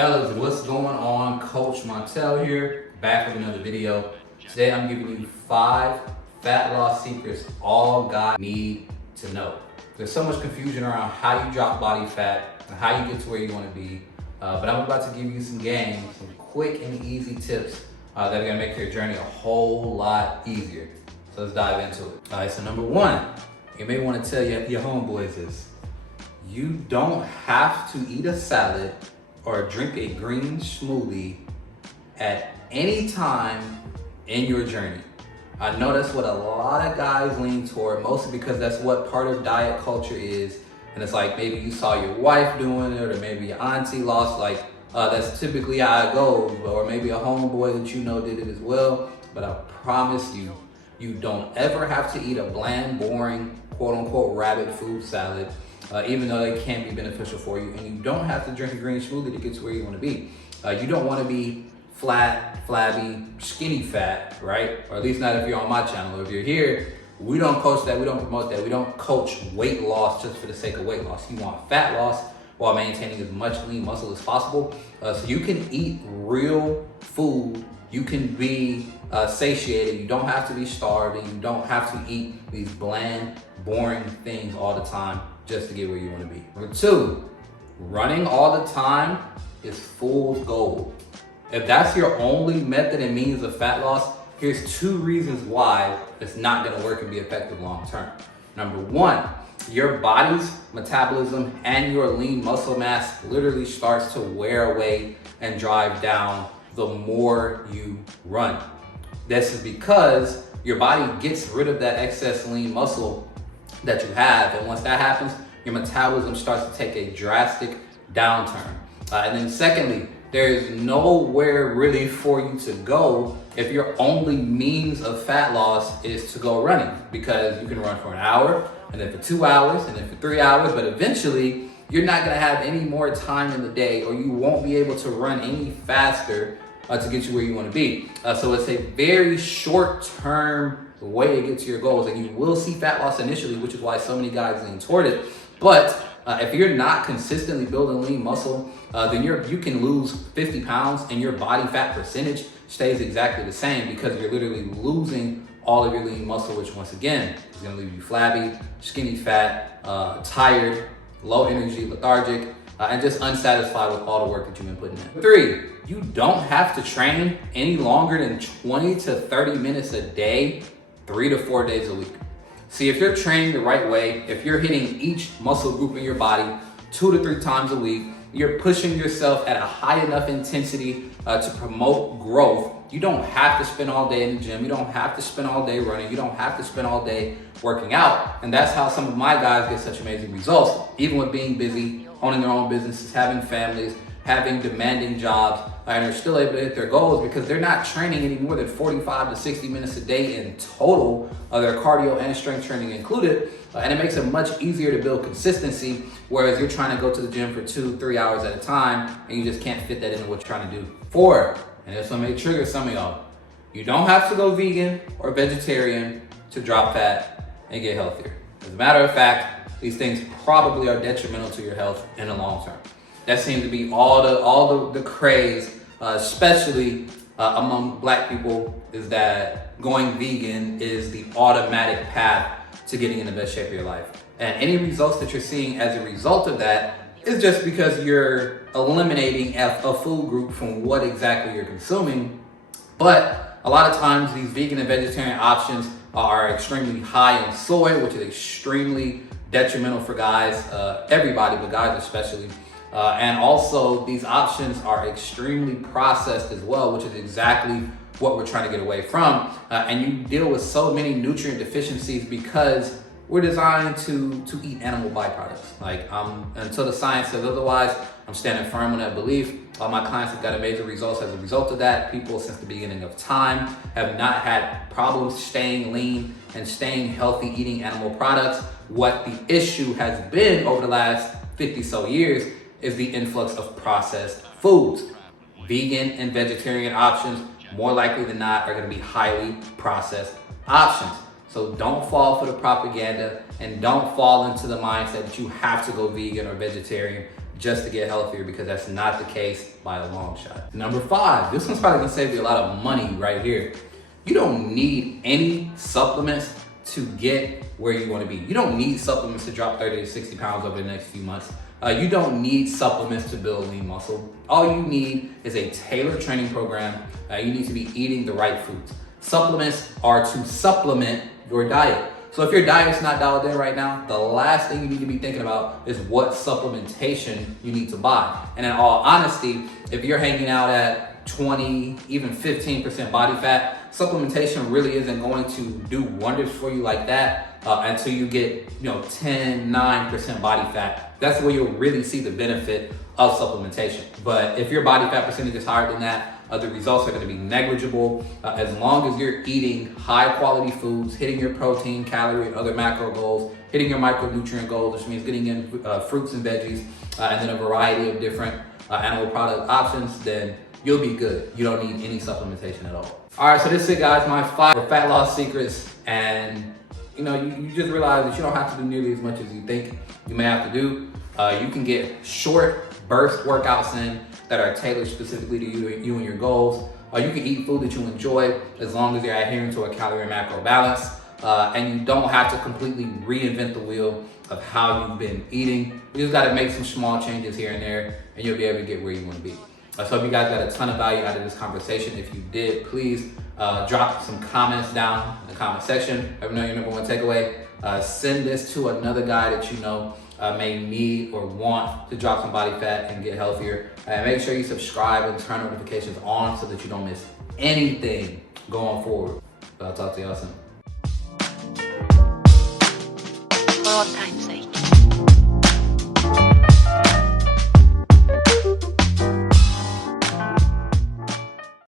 Fellas, what's going on? Coach Montel here, back with another video. Today I'm giving you 5 fat loss secrets all guys need to know. There's so much confusion around how you drop body fat and how you get to where you want to be. But I'm about to give you some quick and easy tips that are gonna make your journey a whole lot easier. So let's dive into it. All right, so number 1, you may want to tell your homeboys this. You don't have to eat a salad or drink a green smoothie at any time in your journey. I know that's what a lot of guys lean toward, mostly because that's what part of diet culture is. And it's like maybe you saw your wife doing it, or maybe your auntie lost, that's typically how it goes. Or maybe a homeboy that you know did it as well. But I promise you, you don't ever have to eat a bland, boring, quote unquote, rabbit food salad. Even though they can be beneficial for you, and you don't have to drink a green smoothie to get to where you want to be. You don't want to be flat, flabby, skinny fat, right? Or at least not if you're on my channel. If you're here, we don't coach that, we don't promote that. We don't coach weight loss just for the sake of weight loss. You want fat loss while maintaining as much lean muscle as possible. So you can eat real food. You can be satiated. You don't have to be starved, and you don't have to eat these bland, boring things all the time just to get where you want to be. Number 2, running all the time is fool's gold. If that's your only method and means of fat loss, here's 2 reasons why it's not going to work and be effective long term. Number 1, your body's metabolism and your lean muscle mass literally starts to wear away and drive down the more you run. This is because your body gets rid of that excess lean muscle that you have, and once that happens, your metabolism starts to take a drastic downturn. And then secondly, there is nowhere really for you to go if your only means of fat loss is to go running, because you can run for an hour, and then for 2 hours, and then for 3 hours, but eventually you're not gonna have any more time in the day, or you won't be able to run any faster to get you where you wanna be. So it's a very short-term way to get to your goals, and you will see fat loss initially, which is why so many guys lean toward it. But if you're not consistently building lean muscle, then you can lose 50 pounds and your body fat percentage stays exactly the same, because you're literally losing all of your lean muscle, which once again is gonna leave you flabby, skinny fat, tired, low energy, lethargic, and just unsatisfied with all the work that you've been putting in. 3, you don't have to train any longer than 20 to 30 minutes a day, 3 to 4 days a week. See, if you're training the right way, if you're hitting each muscle group in your body 2 to 3 times a week, you're pushing yourself at a high enough intensity to promote growth. You don't have to spend all day in the gym. You don't have to spend all day running. You don't have to spend all day working out. And that's how some of my guys get such amazing results, even with being busy, owning their own businesses, having families, having demanding jobs, and are still able to hit their goals because they're not training any more than 45 to 60 minutes a day in total, their cardio and strength training included. And it makes it much easier to build consistency, whereas you're trying to go to the gym for 2-3 hours at a time, and you just can't fit that into what you're trying to do. 4, and this one may trigger some of y'all, you don't have to go vegan or vegetarian to drop fat and get healthier. As a matter of fact, these things probably are detrimental to your health in the long term. That seems to be all the craze, especially among Black people, is that going vegan is the automatic path to getting in the best shape of your life. And any results that you're seeing as a result of that is just because you're eliminating a food group from what exactly you're consuming. But a lot of times these vegan and vegetarian options are extremely high in soy, which is extremely detrimental for guys, everybody, but guys especially. And also these options are extremely processed as well, which is exactly what we're trying to get away from. And you deal with so many nutrient deficiencies because we're designed to eat animal byproducts. Until the science says otherwise, I'm standing firm on that belief. All my clients have got amazing results as a result of that. People since the beginning of time have not had problems staying lean and staying healthy eating animal products. What the issue has been over the last 50 so years is the influx of processed foods. Vegan and vegetarian options, more likely than not, are gonna be highly processed options. So don't fall for the propaganda, and don't fall into the mindset that you have to go vegan or vegetarian just to get healthier, because that's not the case by a long shot. Number 5, this one's probably gonna save you a lot of money right here. You don't need any supplements to get where you wanna be. You don't need supplements to drop 30 to 60 pounds over the next few months. You don't need supplements to build lean muscle. All you need is a tailored training program. You need to be eating the right foods. Supplements are to supplement your diet. So if your diet's not dialed in right now, the last thing you need to be thinking about is what supplementation you need to buy. And in all honesty, if you're hanging out at 20, even 15% body fat, supplementation really isn't going to do wonders for you like that until you get 10, 9% body fat. That's where you'll really see the benefit of supplementation. But if your body fat percentage is higher than that, the results are going to be negligible. As long as you're eating high quality foods, hitting your protein, calorie, other macro goals, hitting your micronutrient goals, which means getting in fruits and veggies, and then a variety of different animal product options, then you'll be good. You don't need any supplementation at all. All right, so this is it, guys, my 5 fat loss secrets. And you just realize that you don't have to do nearly as much as you think you may have to do. You can get short burst workouts in that are tailored specifically to you and your goals. You can eat food that you enjoy as long as you're adhering to a calorie and macro balance. And you don't have to completely reinvent the wheel of how you've been eating. You just gotta make some small changes here and there, and you'll be able to get where you wanna be. So I hope you guys got a ton of value out of this conversation. If you did, please drop some comments down in the comment section. Let me know your number 1 takeaway. Send this to another guy that you know may need or want to drop some body fat and get healthier. And make sure you subscribe and turn notifications on so that you don't miss anything going forward. But I'll talk to y'all soon.